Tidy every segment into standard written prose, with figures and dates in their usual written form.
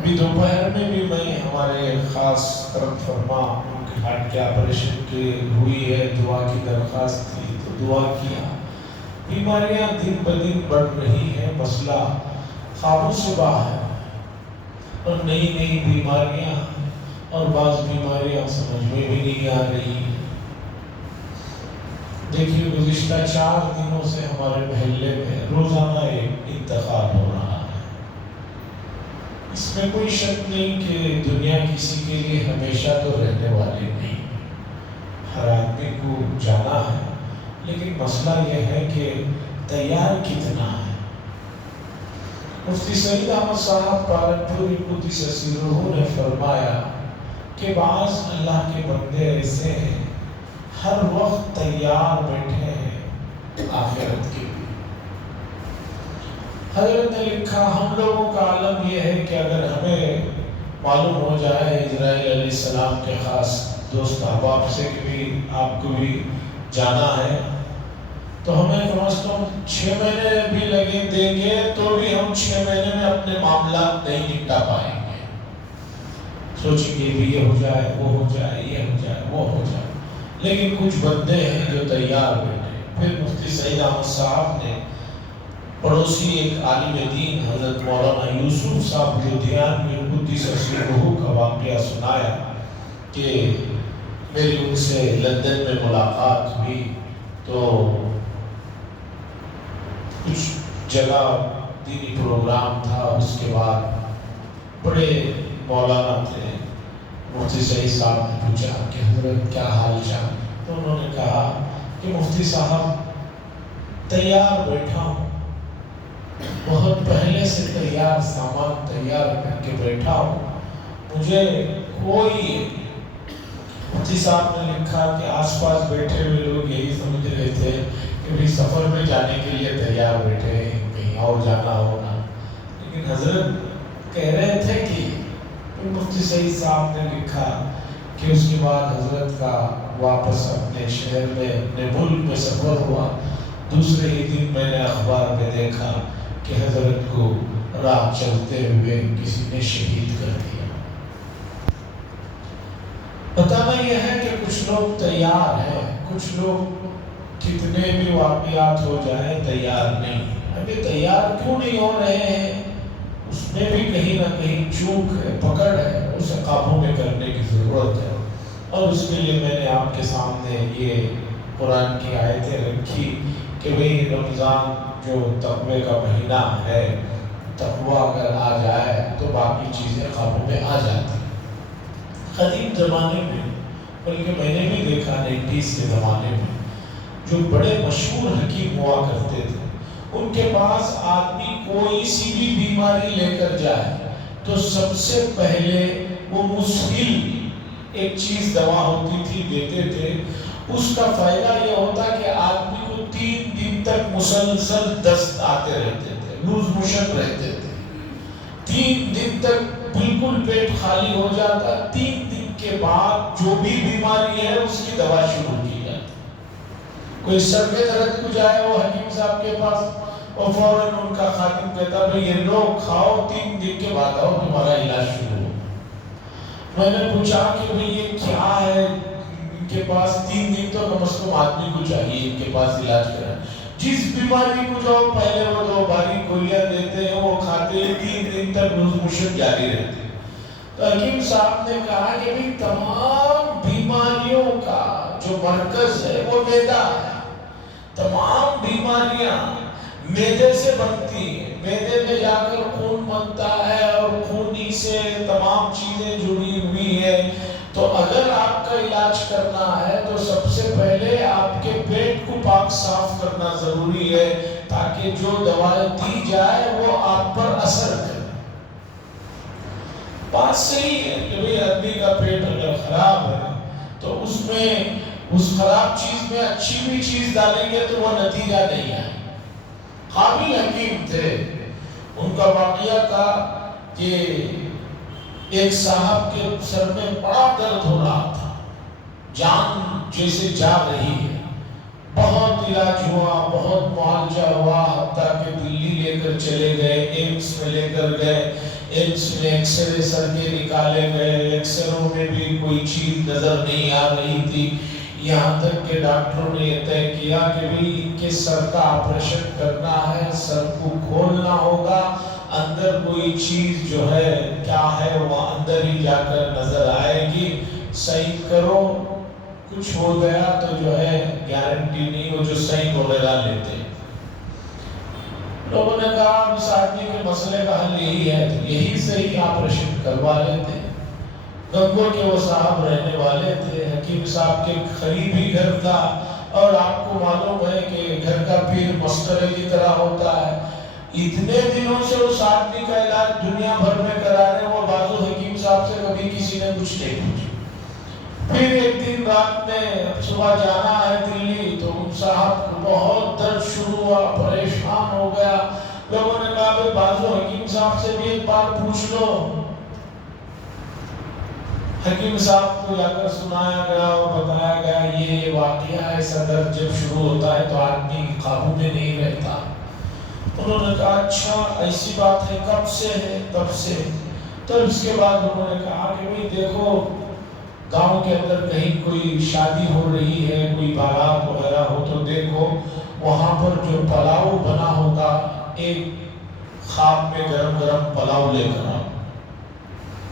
ابھی دوپہر میں بھی میں ہمارے خاص کرم فرما ان کے ہارٹ کے آپریشن کی ہوئی ہے، دعا کی درخواست تھی تو دعا کیا۔ بیماریاں دن بدن بڑھ رہی ہیں، مسئلہ قابو سے باہر ہے اور نئی نئی بیماریاں اور بعض بیماریاں سمجھ میں بھی نہیں آ رہی ہیں۔ دیکھیے گزشتہ 4 دنوں سے ہمارے محلے میں روزانہ ایک انتقال ہو رہا ہے۔ اس میں کوئی شک نہیں کہ دنیا کسی کے لیے ہمیشہ تو رہنے والی نہیں، ہر آدمی کو جانا ہے، لیکن مسئلہ یہ ہے کہ تیار کتنا ہے۔ مفتی سعید احمد صاحب پالنپوری قدس سرہ نے فرمایا کہ بعض اللہ کے بندے ایسے ہیں ہر وقت تیار بیٹھے ہیں آخرت کے لیے۔ حضرت نے لکھا ہم لوگوں کا عالم یہ ہے کہ اگر ہمیں معلوم ہو جائے اسرائیل علیہ السلام کے خاص دوست احباب سے کہ بھی آپ کو بھی جانا ہے، تو ہمیں کم از کم 6 مہینے بھی لگے دیں گے تو بھی ہم 6 مہینے میں اپنے معاملات نہیں نپٹا پائیں گے۔ سوچیں گے بھی یہ ہو جائے، وہ ہو جائے، یہ ہو جائے، وہ ہو جائے، لیکن کچھ بندے ہیں جو تیار بیٹھے۔ پھر مفتی سعید احمد صاحب نے پڑوسی ایک عالم دین حضرت مولانا یوسف صاحب لدھیانوی قدس سرہ کا واقعہ سنایا کہ میری ان سے لندن میں ملاقات ہوئی تو کچھ جگہ دینی پروگرام تھا، اس کے بعد بڑے مولانا تھے، مفتی سعید صاحب نے پوچھا کہ حضرت کیا حال چال، تو انہوں نے کہا کہ مفتی صاحب تیار بیٹھا ہوں، بہت پہلے سے تیار سامان تیار کر کے بیٹھا ہوں، مجھے کوئی۔ مفتی صاحب نے لکھا کہ آس پاس بیٹھے ہوئے لوگ یہی سمجھ رہے تھے کہ بھی سفر میں جانے کے لیے تیار بیٹھے ہیں، کہیں اور جانا ہوگا، لیکن حضرت کہہ رہے تھے کہ مفتی سعید صاحب نے لکھا کہ اس کے بعد حضرت کا واپس اپنے شہر میں اپنے ملک میں سفر ہوا، دوسرے ہی دن میں نے اخبار میں دیکھا کہ حضرت کو راہ چلتے ہوئے کسی نے شہید کر دیا۔ بتانا یہ ہے کہ کچھ لوگ تیار ہیں، کچھ لوگ کتنے بھی واقعات ہو جائیں تیار نہیں۔ ابھی تیار کیوں نہیں ہو رہے ہیں؟ اس میں بھی کہیں نہ کہیں چوک ہے، پکڑ ہے، اسے قابو میں کرنے کی ضرورت ہے، اور اس کے لیے میں نے آپ کے سامنے یہ قرآن کی آیتیں رکھی کہ بھئی رمضان جو تقوی کا مہینہ ہے، تقوی اگر آ جائے تو باقی چیزیں قابو میں آ جاتی ہیں۔ قدیم زمانے میں، بلکہ میں نے بھی دیکھا 90s کے زمانے میں، جو بڑے مشہور حکیم ہوا کرتے تھے، ان کے پاس آدمی کوئی سی بھی بیماری لے کر جائے تو سب سے پہلے وہ مسہل ایک چیز دوا ہوتی تھی دیتے تھے۔ اس کا فائدہ یہ ہوتا کہ آدمی کو 3 دن تک مسلسل دست آتے رہتے تھے، لوز موشن رہتے تھے، 3 دن تک بالکل پیٹ خالی ہو جاتا، 3 دن کے بعد جو بھی بیماری ہے اس کی دوا شروع کی جاتی۔ کوئی سر میں درد کو جائے وہ حکیم صاحب کے پاس، اور فوراً ان کا خادم کہتا بھئی یہ لو کھاؤ، 3 دن کے بعد آؤ تمہارا علاج شروع ہو۔ میں نے پوچھا کہ بھئی یہ کیا ہے، ان کے پاس 3 دن تو کم از کم آدمی کو چاہیے ان کے پاس علاج کرا، جس بیماری کو جو پہلے وہ 2 باریک گولیاں دیتے ہیں وہ کھاتے ہیں، 3 دن تک لوز موشن جاری رہتے ہیں۔ تو حکیم صاحب نے کہا کہ بھئی تمام بیماریوں کا جو مرکز ہے وہ معدہ ہے، تمام بیماریاں معدے سے بنتی ہیں، معدے میں جا کر خون بنتا ہے اور خون ہی سے تمام چیزیں جڑی ہوئی ہیں۔ تو اگر آپ کا علاج کرنا ہے تو سب سے پہلے آپ کے پیٹ کو پاک صاف کرنا ضروری ہے، تاکہ جو دوائیں دی جائے وہ آپ پر اثر کرے۔ بات صحیح ہے کہ بھئی آدمی کا پیٹ اگر خراب ہے تو اس میں اس خراب چیز میں اچھی بھی چیز ڈالیں گے تو وہ نتیجہ نہیں ہے۔ قابل حکیم تھے، ان کا واقعہ تھا کہ ایک صاحب کے سر میں بڑا درد ہو رہا تھا، جان جیسے جا رہی ہے، بہت علاج ہوا، بہت معالجہ ہوا، حتیٰ کہ دلی لے کر چلے گئے، ایمس میں لے کر گئے، ایکسرے سر کے نکالے گئے، ایکسروں میں بھی کوئی چیز نظر نہیں آ رہی تھی، یہاں تک کہ ڈاکٹروں نے یہ طے کیا کہ بھی ان کے سر کا آپریشن کرنا ہے، سر کو کھولنا ہوگا، اندر کوئی چیز جو ہے کیا ہے وہ اندر ہی جا کر نظر آئے گی، صحیح کرو، کچھ ہو گیا تو جو ہے گارنٹی نہیں، وہ جو صحیح وغیرہ لیتے۔ لوگوں نے کہا اس آدمی کے مسئلے کا حل یہی ہے، تو یہی سے ہی آپریشن کروا لیتے۔ گنگو کے وہ صاحب رہنے والے تھے، حکیم صاحب کے قریبی گھر تھا، اور آپ کو معلوم ہے کہ گھر کا پیر مسطرے کی طرح ہوتا ہے، اتنے دنوں سے اس آدمی کا علاج دنیا بھر میں کرا رہے، وہ بازو حکیم صاحب سے کبھی کسی نے کچھ نہیں پوچھا۔ پھر ایک دن رات میں صبح جانا ہے دلی، تو صاحب کو بہت درد شروع ہوا، پریشان ہو گیا، لوگوں نے کہا کہ بازو حکیم صاحب سے بھی ایک بار پوچھ لو۔ حکیم صاحب کو جا کر سنایا گیا اور بتایا گیا یہ واقعہ ہے، صدر جب شروع ہوتا ہے تو آدمی قابو میں نہیں رہتا۔ انہوں نے کہا اچھا ایسی بات ہے، کب سے ہے؟ تب سے۔ تو اس کے بعد انہوں نے کہا کہ بھئی دیکھو گاؤں کے اندر کہیں کوئی شادی ہو رہی ہے، کوئی بارات وغیرہ ہو تو دیکھو وہاں پر جو پلاؤ بنا ہوگا، ایک خواب میں گرم گرم پلاؤ لے کر آؤ،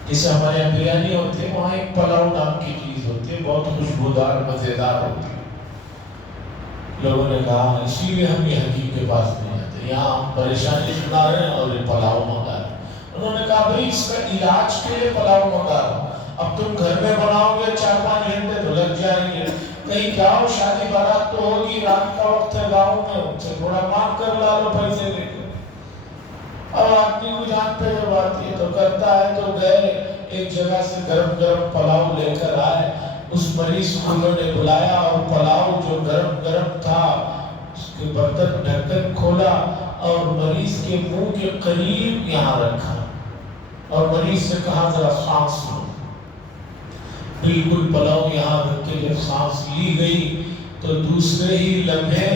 جیسے ہمارے یہاں بریانی ہوتی ہے، وہاں ایک پلاؤ نام کی چیز ہوتی ہے، بہت خوشبودار مزیدار ہوتی ہے۔ لوگوں نے کہا اسی لیے ہم یہ حکیم کے پاس نہیں آتے، یہاں ہم پریشانی سنا رہے ہیں اور یہ پلاؤ منگا رہے ہیں۔ انہوں نے کہا بھئی اس کا علاج کے لیے پلاؤ منگا رہا ہوں، اب تم گھر میں بناؤ گے 4-5 گھنٹے تو لگ جائیں گے، کہیں جاؤ شادی بارات تو ہوگی، رات کا وقت ہے گاؤں میں، ان سے تھوڑا مانگ کر لا لو پیسے دے کر۔ اب آدمی کو جان پہ جب آتی ہے تو کرتا ہے، تو گئے ایک جگہ سے گرم گرم پلاؤ لے کر آئے، اس مریض کو انہوں نے بلایا اور پلاؤ جو گرم گرم تھا اس کے برتن ڈھکن کھولا اور مریض کے منہ کے قریب یہاں رکھا اور مریض سے کہا ذرا سانس لو۔ بالکل پلاؤ یہاں رکھ کے جب سانس لی گئی تو دوسرے ہی لمحے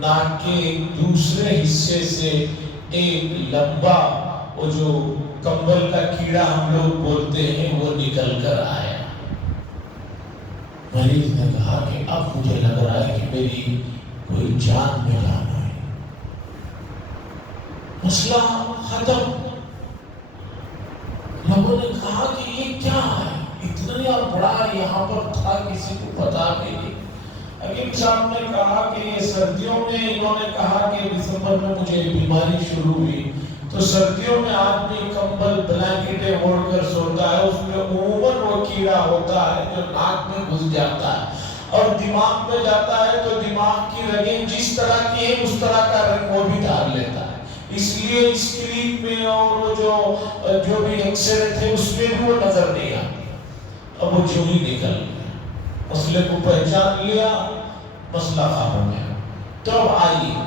ناک کے ایک دوسرے حصے سے ایک لمبا وہ جو کمبل کا کیڑا ہم لوگ بولتے ہیں وہ نکل کر آیا۔ مریض نے کہا کہ اب مجھے لگ رہا ہے کہ میری کوئی جان میں جانا ہے، مسئلہ ختم۔ لوگوں نے کہا کہ یہ کیا ہے، اتنا بڑا یہاں پر تھا کسی کو پتا بھی نہیں۔ حکیم صاحب نے کہا کہ یہ سردیوں میں، انہوں نے کہا کہ دسمبر میں مجھے بیماری شروع ہوئی تو سردیوں میں آدمی کمبل بلینکٹیں اوڑھ کر سوتا ہے، اس میں عموماً وہ کیڑا ہوتا ہے جو ناک میں گھس جاتا ہے اور دماغ میں جاتا ہے تو دماغ کی رگیں جس طرح کی ہے اس طرح کا رنگ وہ بھی دھار لیتا ہے، اس لیے اسکرین میں اور جو بھی ایکسرے تھے اس میں بھی وہ نظر نہیں آتی۔ اب وہ جو ہی نکل گیا، مسئلے کو پہچان لیا، مسئلہ ختم ہے۔ تو اب آئیے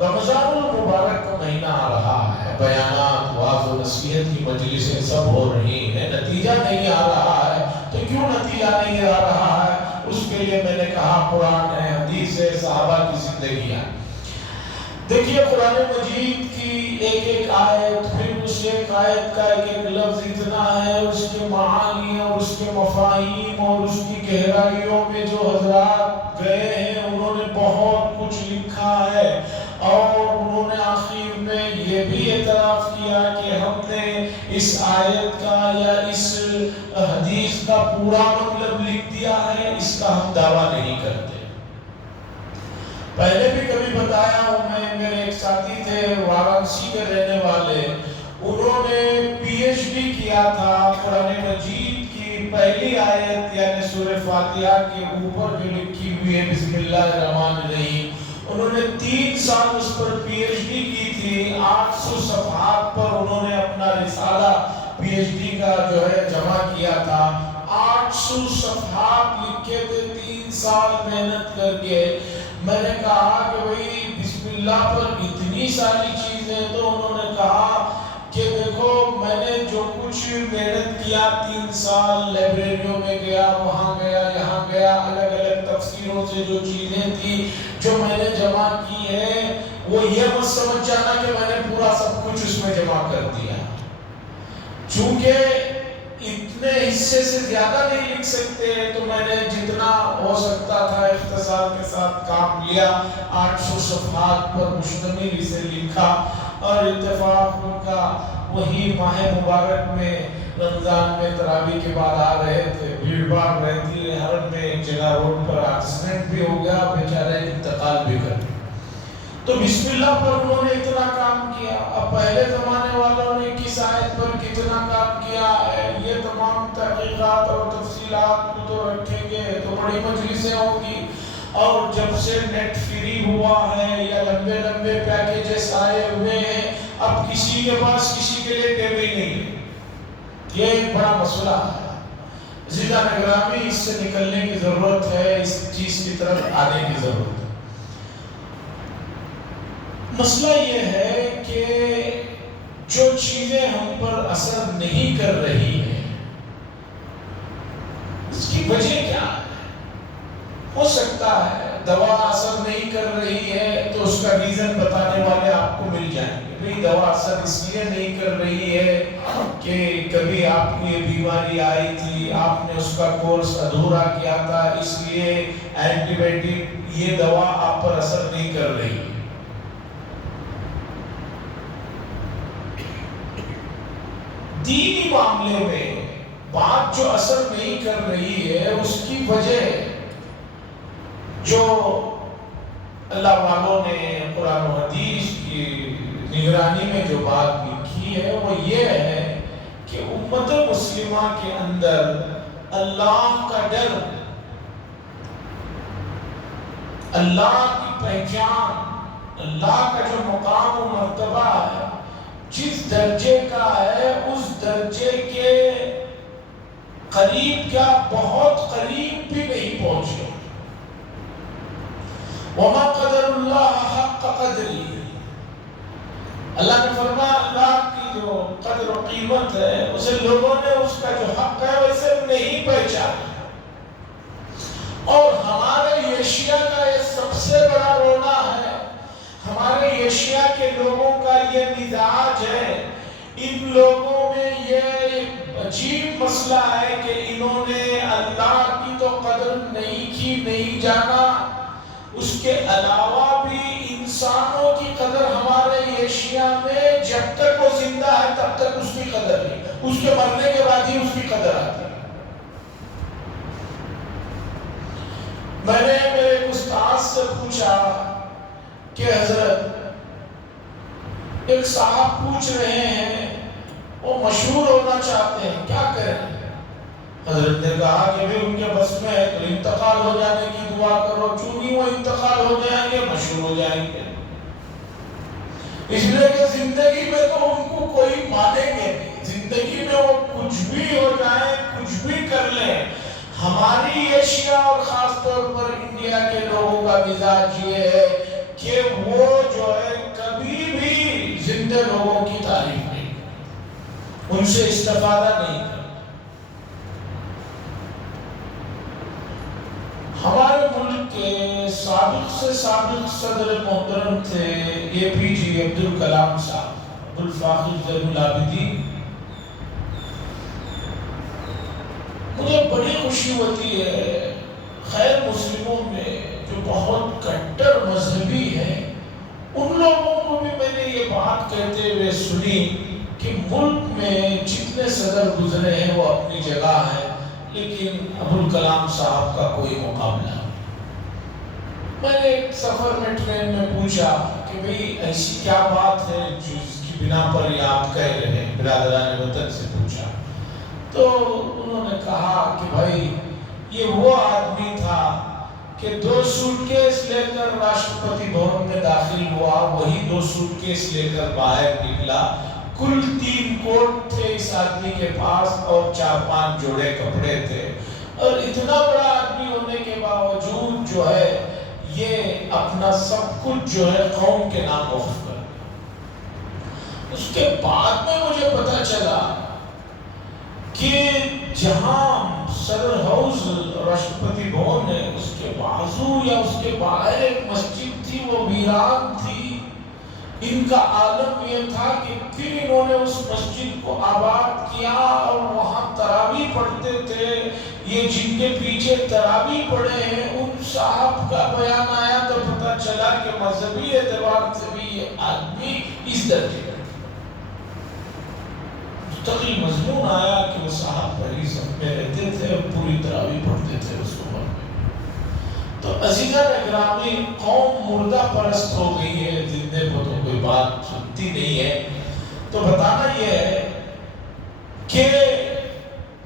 رمضان المبارک کا مہینہ آ رہا ہے، بیانات، وعظ و نصیحت کی مجلسیں سب ہو رہی ہیں، نتیجہ نہیں آ رہا ہے، تو کیوں نتیجہ نہیں آ رہا ہے؟ اس کے لیے میں نے کہا قرآن ہے، حدیث ہے، صحابہ کی زندگیاں۔ دیکھیے قرآن مجید کی ایک ایک آیت، پھر اس ایک آیت کا ایک ایک لفظ اتنا ہے، اس کے معانی اور اس کے مفاہیم اور اس کی گہرائیوں میں جو حضرات گئے ہیں انہوں نے بہت کچھ لکھا ہے، اور انہوں نے آخر میں یہ بھی اعتراف کیا کہ ہم نے اس آیت کا یا اس حدیث کا پورا مطلب لکھ دیا ہے، اس کا ہم دعویٰ نہیں کرتے۔ پہلے بھی کبھی بتایا ہوں میں، میرے ایک ساتھی تھے وارانسی کے رہنے والے، انہوں نے پی ایچ ڈی کیا تھا قرآن مجید کی پہلی آیت یعنی سورہ فاتحہ کے اوپر جو لکھی ہوئی ہے بسم اللہ الرحمن الرحیم، انہوں نے 3 سال اس پر پی ایچ ڈی کی تھی، 800 صفحات پر انہوں نے اپنا رسالہ پی ایچ ڈی کا جو ہے جمع کیا تھا، 800 صفحات لکھے تھے 3 سال محنت کر کے۔ میں نے کہا کہ بھئی بسم اللہ پر اتنی ساری چیزیں، تو انہوں نے کہا کہ دیکھو میں نے جو کچھ محنت کیا 3 سال، لائبریریوں میں گیا، وہاں گیا، یہاں گیا، الگ الگ تفسیروں سے جو چیزیں تھی جو میں نے جمع کی ہے، وہ یہ مت سمجھ جانا کہ میں نے پورا سب کچھ اس میں جمع کر دیا۔ چونکہ اتنے حصے سے زیادہ نہیں لکھ سکتے، تو میں نے جتنا ہو سکتا تھا اختصار کے ساتھ کام لیا، 800 صفحات پر مشتمل اسے لکھا، اور اتفاق ان کا وہی ماہ مبارک میں رمضان میں تراویح کے بعد آ رہے تھے، بھیڑ بھاڑ رہتی ہے حرم میں، ایک جگہ روڈ پر ایکسیڈنٹ بھی ہو گیا، بیچارے انتقال بھی کر گئے۔ تو بسم اللہ پر انہوں نے اتنا کام کیا۔ اب پہلے زمانے والوں نے کس آیت پر کتنا کام کیا ہے، یہ تمام تحقیقات اور تفصیلات کو تو رکھیں گے تو بڑی مجلسیں ہوں گی، اور جب سے نیٹ فری ہوا ہے یا لمبے لمبے پیکیجز آئے ہوئے ہیں، اب کسی کے پاس کسی کے لیے ٹائم ہی نہیں ہے۔ یہ ایک بڑا مسئلہ ہے، عزیزان گرامی، اس سے نکلنے کی ضرورت ہے، اس چیز کی طرف آنے کی ضرورت ہے۔ مسئلہ یہ ہے کہ جو چیزیں ہم پر اثر نہیں کر رہی ہیں، اس کی وجہ کیا ہے؟ ہو سکتا ہے دوا اثر نہیں کر رہی ہے تو اس کا ریزن بتانے والے آپ کو مل جائیں گے، بھئی دوا اثر اس لیے نہیں کر رہی ہے کہ کبھی آپ کو یہ بیماری آئی تھی، آپ نے اس کا کورس ادھورا کیا تھا، اس لیے اینٹی بائیوٹک یہ دوا آپ پر اثر نہیں کر رہی ہے۔ دینی معاملے میں بات جو اثر نہیں کر رہی ہے، اس کی وجہ جو اللہ والوں نے قرآن و حدیث کی نگرانی میں جو بات لکھی ہے وہ یہ ہے کہ امت مسلمہ کے اندر اللہ کا ڈر، اللہ کی پہچان، اللہ کا جو مقام و مرتبہ ہے، جس درجے کا ہے اس درجے کے قریب کیا بہت قریب بھی نہیں پہنچے۔ وَمَا قَدَرُ اللَّهَ حَقَّ قَدْرِهِ، اللہ نے فرمایا اللہ کی جو قدر و قیمت ہے اسے لوگوں نے اس کا جو حق ہے ویسے نہیں پہچانا۔ اور ہمارے ایشیا کا یہ سب سے بڑا رونا ہے، ہمارے ایشیا کے لوگوں کا یہ مزاج ہے، ان لوگوں میں یہ عجیب مسئلہ ہے کہ انہوں نے اللہ کی تو قدر نہیں کی، نہیں جانا، اس کے علاوہ بھی انسانوں کی قدر ہمارے ایشیا میں جب تک وہ زندہ ہے تب تک اس کی قدر نہیں، اس کے مرنے کے بعد ہی اس کی قدر آتی ہے۔ میں نے میرے ایک استاد سے پوچھا کہ حضرت ایک صاحب پوچھ رہے ہیں، وہ مشہور ہونا چاہتے ہیں، کیا کریں؟ حضرت نے کہا کہ بھی ان کے بس میں ہے تو انتقال ہو جانے کی دعا کرو، چونکہ وہ انتقال ہو جائیں گے مشہور ہو جائیں گے، اس لیے کہ زندگی میں تو ان کو کوئی مانیں گے نہیں، زندگی میں وہ کچھ بھی ہو جائیں، کچھ بھی کر لیں۔ ہماری ایشیا اور خاص طور پر انڈیا کے لوگوں کا مزاج یہ ہے کہ وہ جو ہے کبھی بھی زندہ لوگوں کی تعریف نہیں، ان سے استفادہ نہیں کرتے۔ ہمارے ملک کے سابق سے سابق صدر محترم تھے اے پی جے عبدالکلام صاحب، عبدالفاخر زین العابدین۔ مجھے بڑی خوشی ہوتی ہے خیر مسلموں میں جو بہت کٹر مذہبی ہیں، ان لوگوں کو بھی میں نے یہ بات کہتے ہوئے سنی کہ ملک میں جتنے صدر گزرے ہیں وہ اپنی جگہ ہیں، لیکن ابوالکلام صاحب کا کوئی مقابلہ نہیں۔ میں نے ایک سفر میں ٹرین میں پوچھا کہ بھئی ایسی کیا بات ہے جس کی بنا پر یہ آپ کہہ رہے ہیں، برادران وطن سے پوچھا، تو انہوں نے کہا کہ بھائی یہ وہ آدمی تھا کہ 2 سوٹکیس لے کر راشٹرپتی بھون میں داخل ہوا، وہی 2 سوٹکیس لے کر باہر نکلا، کل 3 کوٹ تھے اس آدمی کے پاس اور 4-5 جوڑے کپڑے تھے، اور اتنا بڑا آدمی ہونے کے باوجود جو ہے یہ اپنا سب کچھ جو ہے قوم کے نام وقف کر دیا۔ اس کے بعد میں مجھے پتا چلا کہ جہاں صدر ہاؤس راشٹرپتی بھون ہے اس کے بازو یا اس کے باہر ایک مسجد تھی، وہ ویران تھی، ان کا عالم یہ تھا کہ پھر انہوں نے اس مسجد کو آباد کیا اور وہاں تراویح پڑھتے تھے. یہ جن کے پیچھے تراویح پڑھے ہیں ان صاحب کا بیان آیا تو پتہ چلا کہ مذہبی اعتبار سے بھی یہ آدمی اس درجے کا مستقل مضمون آیا کہ وہ صاحب پہلی صف میں رہتے تھے اور پوری تراویح پڑھتے تھے اس عمر میں. تو عزیزان اکرامی، قوم مردہ پرست ہو گئی ہے، زندے کو تو کوئی بات سنتی نہیں ہے. تو بتانا یہ ہے کہ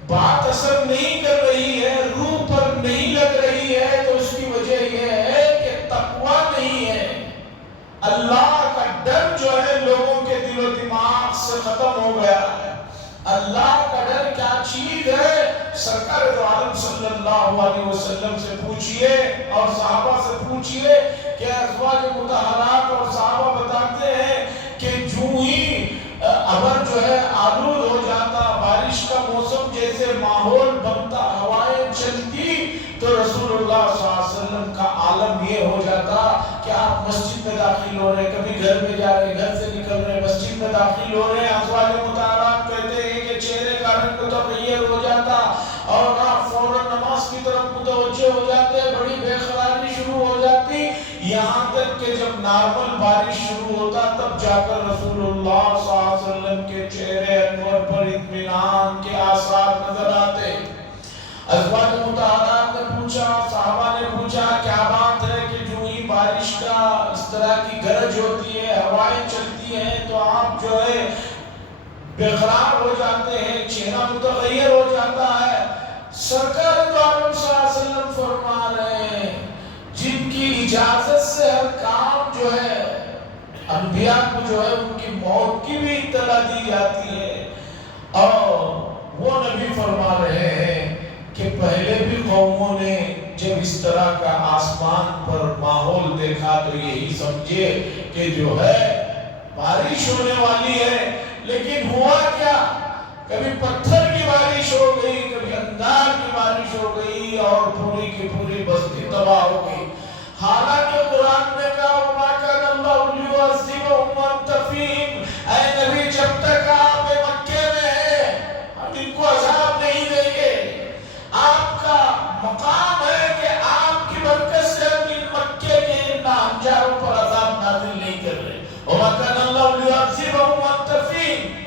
بات اثر نہیں کر رہی ہے، روح پر نہیں لگ رہی ہے، تو اس کی وجہ یہ ہے کہ تقویٰ نہیں ہے. اللہ کا ڈر جو ہے لوگوں کے دل و دماغ سے ختم ہو گیا ہے. اللہ کا ڈر کیا چیز ہے؟ سرکار دو عالم صلی اللہ علیہ وسلم سے پوچھئے اور صحابہ سے پوچھئے کہ ازواج مطہرات اور صحابہ بتاتے ہیں کہ جو ہی ابر جو ہے آلود ہو جاتا، بارش کا موسم جیسے ماحول بنتا، ہوائیں چلتی، تو رسول اللہ صلی اللہ علیہ وسلم کا عالم یہ ہو جاتا کہ آپ مسجد میں داخل ہو رہے، کبھی گھر میں جا رہے، گھر سے نکل رہے، مسجد میں داخل ہو رہے، ازواج مطہرات کہتے ہیں کہ چہرے کا رنگ متغیر ہو جاتا اور آپ فوراً نماز کی طرف متوجہ ہو جاتے، بڑی بے قراری شروع ہو جاتی، یہاں تک کہ جب نارمل بارش شروع ہوتا تب جا کر رسول اللہ صلی اللہ علیہ وسلم کے چہرے انور پر اطمینان کے آثار نظر آتے. ازواج مطہرات نے پوچھا، صحابہ نے پوچھا کیا بات ہے کہ جو ہی بارش کا اس طرح کی گرج ہوتی ہے، ہوائیں چلتی ہیں تو آپ جو ہے بے قرار ہو جاتے ہیں، چہرہ متغیر ہو جاتا ہے. سرکار دو عالم صلی اللہ علیہ وسلم فرما رہے ہیں جن کی اجازت سے ہر کام جو ہے، انبیاء کو جو ہے ان کی موت کی بھی اطلاع دی جاتی ہے. اور وہ نبی فرما رہے ہیں کہ پہلے بھی قوموں نے جب اس طرح کا آسمان پر ماحول دیکھا تو یہی سمجھے کہ جو ہے بارش ہونے والی ہے، لیکن ہوا کیا؟ کبھی پتھر کی بارش ہو گئی، کبھی اندار کی بارش ہو گئی اور پوری کی پوری بستی تباہ ہو گئی. حالانکہ قرآن نے کہا وَمَا كَانَ اللَّهُ لِيُعَذِّبَهُمْ وَأَنْتَ فِيهِمْ، اے نبی جب تک آپ مکے میں ہیں ہم ان کو عذاب نہیں دیں گے. آپ کا مقام ہے کہ آپ کی برکت سے ہم ان مکے کے ان ناہنجاروں پر عذاب نازل نہیں کر رہے. وَمَا كَانَ اللَّهُ لِيُعَذِّبَهُمْ وَأَنْتَ فِيهِمْ.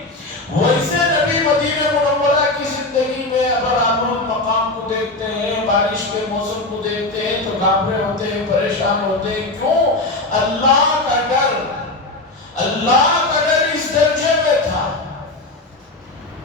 ویسے نبی مدینہ منورہ کی زندگی میں اگر آپ مقام کو دیکھتے ہیں، بارش کے موسم کو دیکھتے ہیں تو گھبرے ہوتے ہیں، پریشان ہوتے ہیں. کیوں؟ اللہ کا ڈر، اللہ کا ڈر اس درجے میں تھا.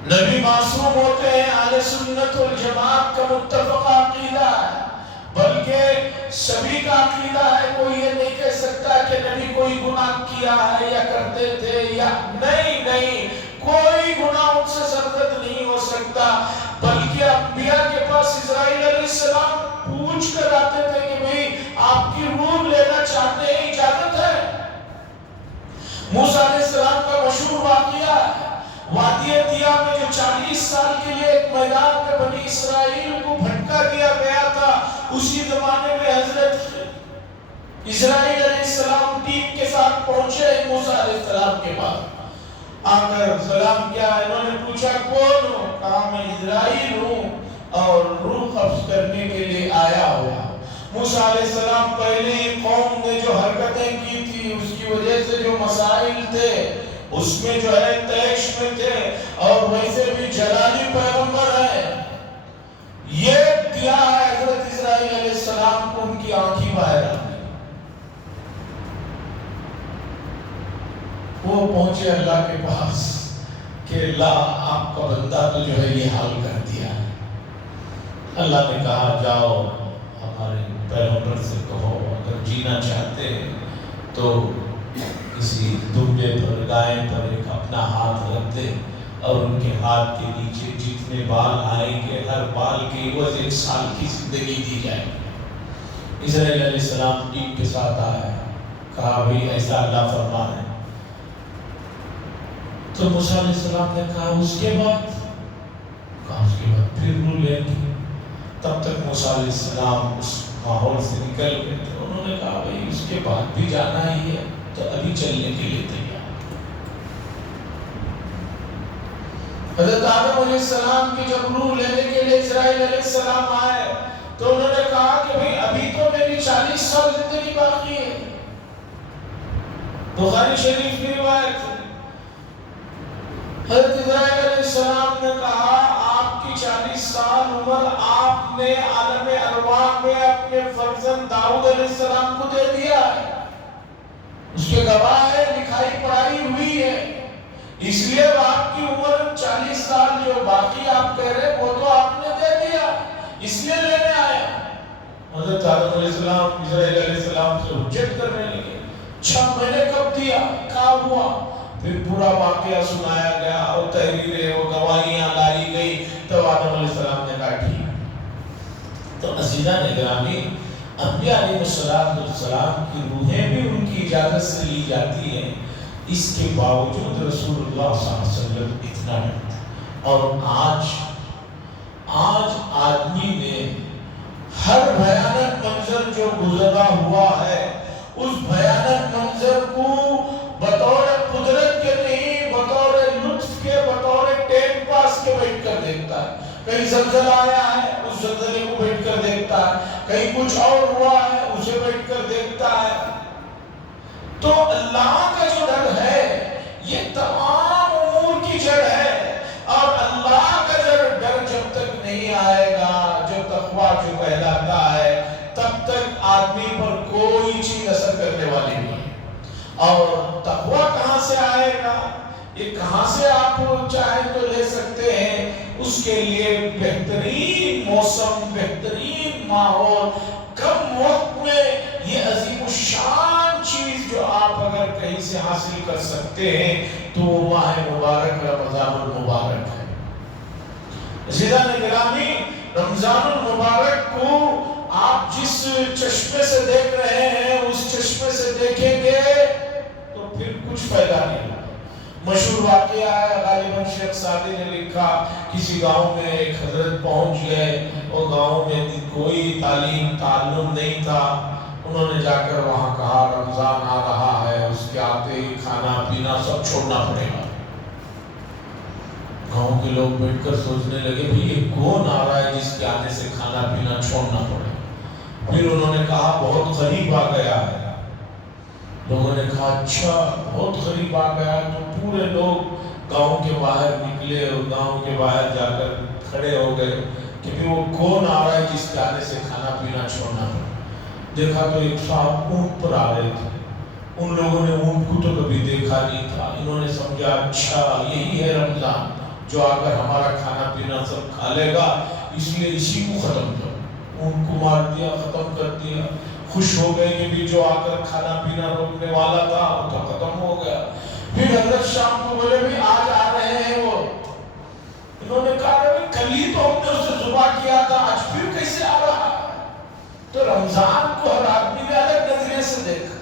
نبی معصوم ہوتے ہیں، اہل سنت والجماعت کا متفق عقیدہ ہے، بلکہ سبھی کا عقیدہ ہے. کوئی یہ نہیں کہہ سکتا کہ نبی کوئی گناہ کیا ہے یا کرتے تھے یا نہیں، کوئی گناہ ان سے سرزد نہیں ہو سکتا. بلکہ انبیاء کے پاس اسرائیل علیہ السلام پوچھ کر آتے تھے کہ بھئی آپ کی روح لینا چاہتے ہیں، اجازت ہے؟ موسیٰ علیہ السلام کا مشہور واقعہ ہے، وادی طیٰ میں جو 40 سال کے لیے ایک میدان میں بنی اسرائیل کو بھٹکا دیا گیا تھا، اسی زمانے میں حضرت اسرائیل علیہ السلام ٹیم کے ساتھ پہنچے موسیٰ علیہ السلام کے پاس. آ کر سلام کیا، انہوں نے پوچھا کون ہو؟ کہا میں اسرائیل ہوں اور روح قبض کرنے کے لیے آیا ہوا. موسیٰ علیہ السلام پہلے ہی قوم نے جو حرکتیں کی تھی اس کی وجہ سے جو مسائل تھے اس میں جو ہے تیش میں تھے، اور ویسے بھی جلالی پیغمبر ہے. یہ دیا ہے حضرت اسرائیل علیہ السلام کو، ان کی آنکھیں باہر آ گئی. وہ پہنچے اللہ کے پاس کہ اللہ آپ کا بندہ تو جو ہے یہ حال کر دیا. اللہ نے کہا جاؤ ہمارے پیغمبر سے کہو اگر جینا چاہتے تو کسی دبے پر، گائے پر ایک اپنا ہاتھ رکھ دے اور ان کے ہاتھ کے نیچے جتنے بال آئیں گے ہر بال کے عوض 1 سال کی زندگی دی جائے. اسرائیل علیہ السلام ٹیم کے ساتھ آیا، کہا بھی ایسا اللہ فرما ہے. تو موسیٰ علیہ السلام نے کہا اس کے بعد پھر روح لیں گے. تب تک موسیٰ علیہ السلام اس ماحول سے نکل گئے. تو انہوں نے کہا بھئی اس کے بعد بھی جانا ہی ہے. تو ابھی چلنے کے لیے تیار۔ حضرت آدم علیہ السلام کی جب روح لینے کے لیے اسرائیل علیہ السلام آئے تو انہوں نے کہا کہ بھئی ابھی تو میری 40 سال زندگی باقی ہے۔ بخاری شریف کی روایت ہے، حضرت اسرائیل علیہ السلام نے کہا آپ کی 40 سال عمر آپ نے عالم ارواح میں اپنے فرزند داؤد علیہ السلام کو دے دیا ہے، اس کے گواہ ہے، لکھائی پڑھائی ہوئی ہے، اس لیے آپ کی عمر 40 سال جو باقی آپ کہہ رہے وہ تو آپ نے دے دیا، اس لیے لینے آیا۔ حضرت آدم علیہ السلام اسرائیل علیہ السلام سے حجت کرنے لگے، اچھا میں نے کب دیا، کیا ہوا؟ پھر پورا واقعہ سنایا گیا اور تحریریں اور گواہیاں لائی گئی، تو آدم علیہ السلام نے کہا ٹھیک۔ تو عزیزان گرامی، انبیاء علیہ السلام کی روحیں بھی ان کی اجازت سے لی جاتی ہیں، اس کے باوجود رسول اللہ صلی اللہ علیہ وسلم اتنا ڈرتے۔ اور آج آدمی نے ہر بھیانک منظر جو گزرا ہوا ہے اس بھیانک منظر کو بطور قدرت کے نہیں، بطور لطف کے، بطور ٹائم پاس کے بیٹھ کر دیکھتا ہے۔ کہیں زلزلہ آیا ہے اس زلزلے کو بیٹھ کر دیکھتا ہے، کہیں کچھ اور ہوا ہے اسے بیٹھ کر دیکھتا ہے۔ تو اللہ کا جو ڈر ہے یہ تمام امور کی جڑ ہے، اور اللہ کا ڈر جب تک نہیں آئے گا، جو تقوی جو کہلاتا ہے، تب تک آدمی پر کوئی چیز اثر کرنے والی نہیں۔ اور تقوی کہاں سے آئے گا، یہ کہاں سے آپ چاہیں تو لے سکتے ہیں؟ اس کے لیے بہترین موسم، بہترین ماحول، کم وقت میں یہ عظیم الشان چیز جو آپ اگر کہیں سے حاصل کر سکتے ہیں تو وہ ماہ مبارک رمضان المبارک ہے۔ عزیزان گرامی، رمضان المبارک کو آپ جس چشمے سے دیکھ رہے ہیں اس چشمے سے دیکھیں گے تو پھر کچھ فائدہ نہیں ہوگا۔ مشہور واقعہ ہے، غالباً شیخ سعدی نے لکھا، کسی گاؤں میں ایک حضرت پہنچ گئے، وہ گاؤں میں کوئی تعلم نہیں تھا، انہوں نے جا کر وہاں کہا رمضان آ رہا ہے، اس کے آتے ہی کھانا پینا سب چھوڑنا پڑے گا۔ گاؤں کے لوگ بیٹھ کر سوچنے لگے بھی یہ کون آ رہا ہے جس کے آنے سے کھانا پینا چھوڑنا پڑے؟ پھر انہوں نے کہا بہت غریب آ گیا ہے۔ لوگوں نے کہا اچھا بہت غریب آ گیا ہے، تو پورے لوگ گاؤں کے باہر نکلے اور گاؤں کے باہر جا کر کھڑے ہو گئے کہ بھی وہ کون آ رہا ہے جس کے آنے سے کھانا پینا چھوڑنا پڑے۔ دیکھا تو ایک صاحب اونٹ پر آ رہے تھے، ان لوگوں نے اونٹ کو تو کبھی دیکھا نہیں تھا، انہوں نے سمجھا اچھا یہی ہے رمضان جو آ کر ہمارا کھانا پینا سب کھا لے گا، اس لیے اسی کو ختم کرو۔ اونٹ کو مار دیا، ختم کر دیا، خوش ہو گئے کہ بھی جو آ کر کھانا پینا روکنے والا تھا وہ تو ختم ہو گیا۔ پھر حضرت شام کو بولے بھی آج آ رہے ہیں وہ، انہوں نے کہا کل ہی تو ہم نے اسے ذبح کیا تھا، آج پھر کیسے آ رہا ہے؟ تو رمضان کو ہر آدمی نے الگ نظریے سے دیکھا۔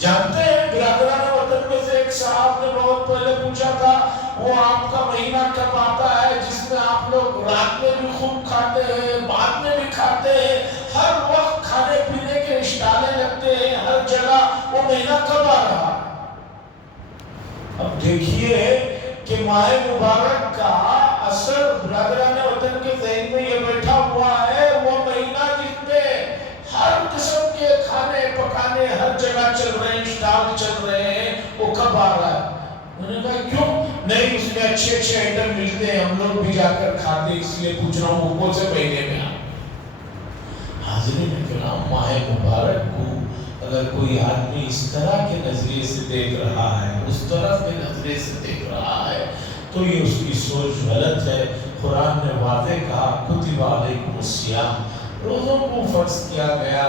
جانتے ہیں برادران وطن میں سے ایک صاحب نے بہت پہلے پوچھا تھا وہ آپ کا مہینہ کب آتا ہے جس میں آپ لوگ رات میں بھی خوب کھاتے ہیں، بعد میں بھی کھاتے ہیں، ہر وقت کھانے پینے کے اشتہاریں لگتے ہیں ہر جگہ، وہ مہینہ کب آ رہا؟ اب دیکھیے کہ ماہ مبارک کا اثر برادران وطن کے ذہن میں یہ بیٹھا ہوا ہے، وہ مہینہ جس میں ہر قسم کے کھانے پکانے ہر جگہ چل رہے ہیں، اسٹال چل رہے ہیں، وہ کب آ رہا ہے؟ انہوں نے کہا کیوں؟ نہیں اس میں اچھے اچھے آئٹم ملتے ہیں، ہم لوگ بھی جا کر کھاتے، اس لیے پوچھ رہا ہوں وہ کون سے مہینے میں آ؟ حاضرین کرام، ماہ مبارک کو اگر کوئی آدمی اس طرح کے نظریے سے دیکھ رہا ہے، اس طرح کے نظریے سے دیکھ رہا ہے تو یہ اس کی سوچ غلط ہے۔ قرآن نے واضح کہا کتب علیکم الصیام، روزوں کو فرض کیا گیا،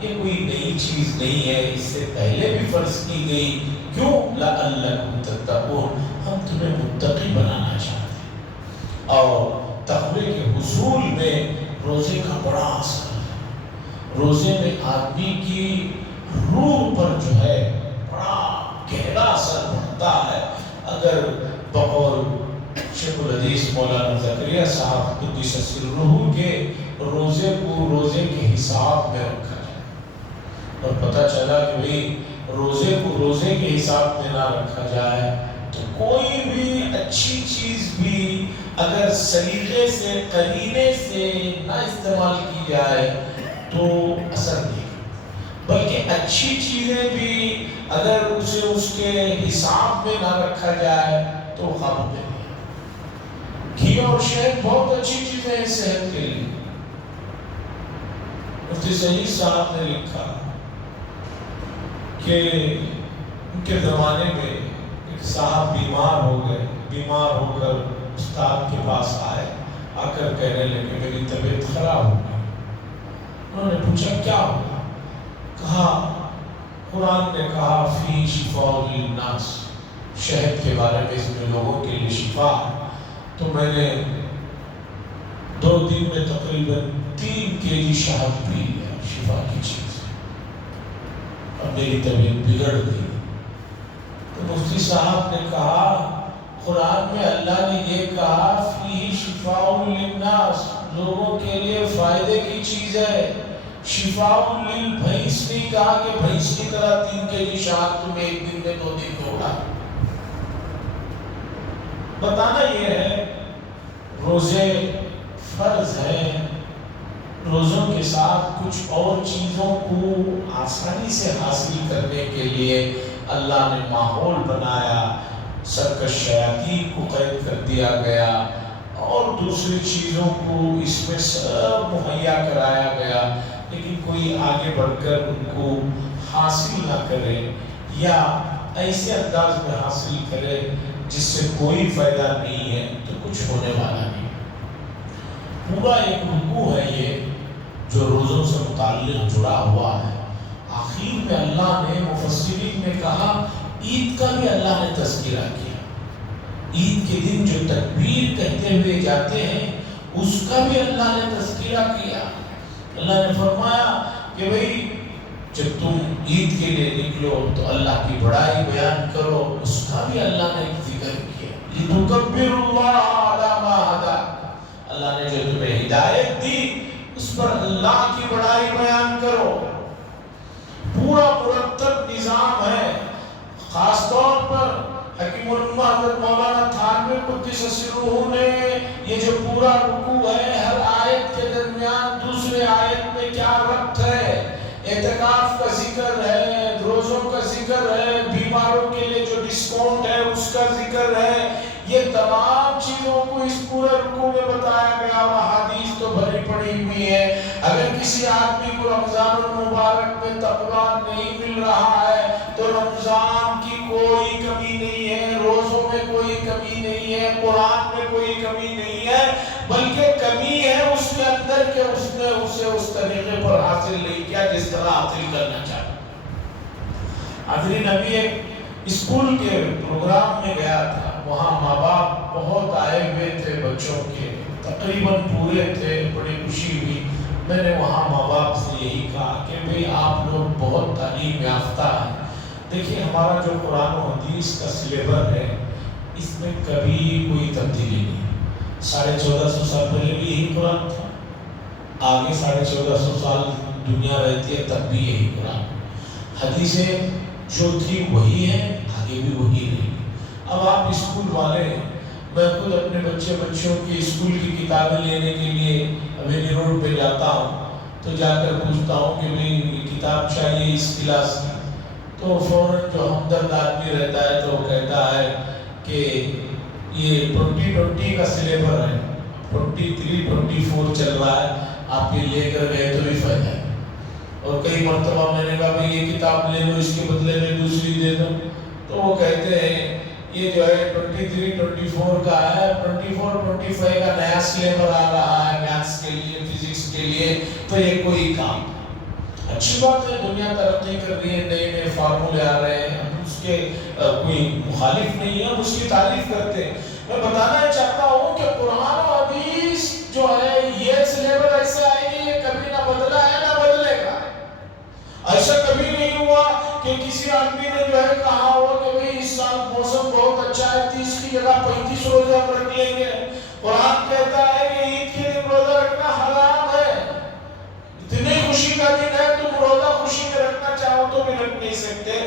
یہ کوئی نئی چیز نہیں ہے، اس سے پہلے بھی فرض کی گئی۔ کیوں؟ لعلکم تتقون، ہم تمہیں متقی بنانا چاہتے ہیں۔ اور تقوی کے حصول میں روزے کا بڑا اثر ہے۔ روزے میں آدمی کی روح پر جو ہے بڑا گہرا اثر پڑتا ہے۔ اگر بقول شیخ الحدیث مولانا زکریا صاحب قدس سرہ کے روزے کو روزے کے حساب میں رکھا جائے اور پتہ چلا کہ بھئی روزے کو روزے کے حساب میں نہ رکھا جائے تو کوئی بھی اچھی چیز بھی اگر سلیقے سے قرینے سے نہ استعمال کی جائے تو اثر نہیں، بلکہ اچھی چیزیں بھی اگر اسے اس کے حساب میں نہ رکھا جائے تو قابو میں نہیں۔ گھی اور شہد بہت اچھی چیزیں ہیں صحت کے لیے۔ مفتی سعید صاحب نے لکھا کہ ان کے زمانے میں ایک صاحب بیمار ہو گئے، بیمار ہو کر استاد کے پاس آئے، آ کر کہنے لگے میری طبیعت خراب ہو گئی۔ انہوں نے پوچھا کیا ہوا؟ کہا قرآن نے کہا فی شفاء للناس، شہد کے بارے میں اس میں لوگوں کے لیے شفا ہے، تو میں نے 2 دن میں تقریباً 3 kg شہد پی لیا، شفا کی چیز، اب میری طبیعت بگڑ گئی۔ تو مفتی صاحب نے کہا قرآن میں اللہ نے یہ کہا فی شفاء للناس، لوگوں کے لیے فائدے کی چیز ہے، شفاء للبھینس نہیں کہا کہ بھینس کی طرح 3 kg شہد تمہیں ایک دن میں 2 دن میں اڑا۔ بتانا یہ ہے روزے فرض ہیں، روزوں کے ساتھ کچھ اور چیزوں کو آسانی سے حاصل کرنے کے لیے اللہ نے ماحول بنایا، سرکش شیاطین کو قید کر دیا گیا اور دوسری چیزوں کو اس میں سب مہیا کرایا گیا، لیکن کوئی آگے بڑھ کر ان کو حاصل نہ کرے یا ایسے انداز میں حاصل کرے جس سے کوئی فائدہ نہیں ہے تو کچھ ہونے والا نہیں۔ پورا ایک رکوع ہے یہ جو روزوں سے متعلق جڑا ہوا ہے۔ آخر میں اللہ نے مفسرین نے کہا عید کا بھی اللہ نے تذکرہ کیا، عید کے دن جو تکبیر کہتے ہوئے جاتے ہیں اس کا بھی اللہ نے تذکرہ کیا۔ اللہ نے فرمایا کہ بھئی جب تم عید کے لیے نکلو تو اللہ کی بڑائی بیان کرو، اس کا بھی اللہ نے ذکر کیا۔ لِتُكَبِّرُوا اللَّهَ عَلَى مَا هَدَاكُمْ، اللہ نے جو تمہیں ہدایت دی اس پر اللہ کی بڑائی بیان کرو۔ پورا مرتب نظام ہے، خاص طور پر حکیم الامہ حضرت مولانا تھانوی قدس سرہ نے یہ جو پورا رکوع ہے ہر آیت کے درمیان دوسرے آیت میں کیا ربط ہے، اعتکاف کا ذکر ہے، روزوں کا ذکر ہے، بیماروں کے لیے جو ڈسکاؤنٹ ہے اس کا ذکر ہے، یہ تمام چیزوں کو اس پورے رکوع میں بتایا گیا اور احادیث تو بھری پڑی ہوئی ہے۔ اگر کسی آدمی کو رمضان المبارک میں تقویٰ نہیں مل رہا ہے تو رمضان کی کوئی کمی نہیں ہے، روزوں میں کوئی کمی نہیں ہے، قرآن میں کوئی کمی نہیں ہے، بلکہ کمی ہے اس کے اندر کہ اس نے اسے اس طریقے پر حاصل نہیں کیا جس طرح حاصل کرنا چاہتا۔ حاضرین ابھی ایک اسکول کے پروگرام میں گیا تھا، وہاں ماں باپ بہت آئے ہوئے تھے، بچوں کے تقریباً پورے تھے، بڑی خوشی ہوئی۔ میں نے وہاں ماں باپ سے یہی کہا کہ بھئی آپ لوگ بہت تعلیم یافتہ ہیں، دیکھیے ہمارا جو قرآن و حدیث کا سلیبس ہے اس میں کبھی کوئی تبدیلی نہیں۔ 1450 سال پہلے بھی یہی قرآن تھا، آگے 1450 سال دنیا رہتی ہے تب بھی یہی قرآن، حدیثیں جو تھی وہی ہیں، آگے بھی وہی رہے گی۔ اب آپ اسکول والے ہیں، میں خود اپنے بچوں کی اسکول کی کتابیں لینے کے لیے اوینی روڈ پہ جاتا ہوں تو جا کر پوچھتا ہوں کہ بھئی یہ کتاب چاہیے اس کلاس کی، تو فوراً جو ہمدرد آدمی رہتا ہے تو وہ کہتا ہے کہ یہ 2020 کا سلیبر ہے، 23 24 چل رہا ہے، آپ یہ لے کر گئے تو بھی فائدہ ہے۔ اور کئی مرتبہ میں نے کہا بھئی یہ کتاب لے لو، اس کے بدلے میں دوسری دے دو، تو وہ کہتے ہیں یہ جو ہے 23 24 کا ہے، 24 25 کا نیا سلیبر آ رہا ہے میتھس کے لیے، فزکس کے لیے، تو یہ کوئی کام۔ اچھی بات ہے، دنیا ترقی کر رہی ہے، نئے نئے فارمولے آ رہے ہیں، ہم اس کے کوئی مخالف نہیں ہے، ہم اس کی تعریف کرتے ہیں۔ میں بتانا چاہتا ہوں کہ قرآن و حدیث جو ہے یہ سلیبر ایسے آئے گی، یہ کبھی نہ بدلا ہے نہ بدلے گا۔ ایسا کبھی نہیں ہوا کہ کسی آدمی نے جو ہے کہا ہو کہ بھئی اس سال موسم بہت اچھا ہے، 30 کی جگہ 35 روزے ہم رکھ لیں گے۔ قرآن کہتا ہے کہ عید کے دن روزہ رکھنا حرام ہے، اتنی خوشی کا دن ہے، تم روزہ خوشی میں رکھنا چاہو تو بھی رکھ نہیں سکتے۔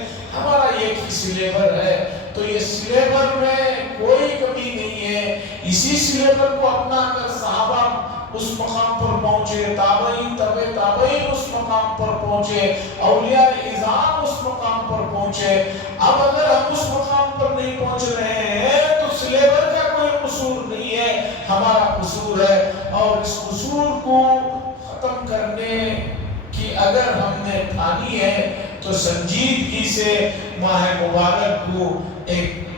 اسی لیول کو اپنا کر صحابہ اس مقام پر پہنچے، تابعین تبع تابعین اس مقام پر پہنچے، اولیاء اعظام اس مقام پر پہنچے۔ اب اگر ہم اس مقام پر نہیں پہنچ رہے ہیں تو اس لیول کا کوئی قصور نہیں ہے، ہمارا قصور ہے۔ اور اس قصور کو ختم کرنے کی اگر ہم نے ٹھانی ہے تو سنجیدگی سے ماہ مبارک کو ایک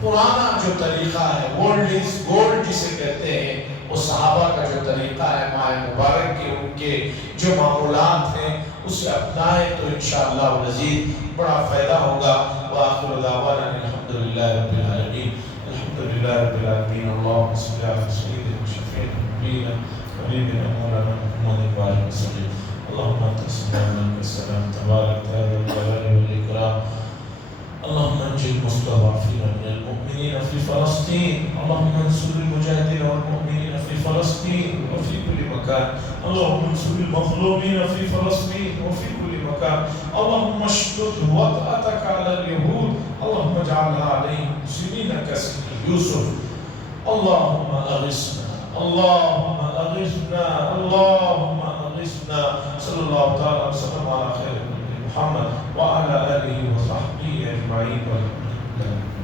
پرانا جو طریقہ ہے، گولڈ از گولڈ جسے کہتے ہیں، وہ صحابہ کا جو طریقہ ہے ماہ مبارک کے، ان کے جو معمولات ہیں، اسے اپنائیں تو انشاءاللہ العزیز بڑا فائدہ ہوگا۔ وآخر دعوانا الحمدللہ رب العالمین، الحمدللہ رب العالمین، اللہم صلی علی سیدنا شفیعنا نبینا حبیبنا مولانا محمد وآلہ وسلم۔ اللہم انت السلام منک السلام تبارک یا ذا الجلال والإکرام۔ اللهم انجل المستضعفين من المؤمنين في فلسطين، اللهم انصر المجاهدين والمؤمنين في فلسطين وفي كل مكان، اللهم انصر المظلومين في فلسطين وفي كل مكان، اللهم اشدد وطأتك على اليهود، اللهم اجعلها عليهم سنين كسن يوسف، اللهم اغثنا، اللهم اغثنا، اللهم اغثنا، صلى الله تعالى وسلم على خير محمد وعلى آله وصحبه أجمعين والحمد لله۔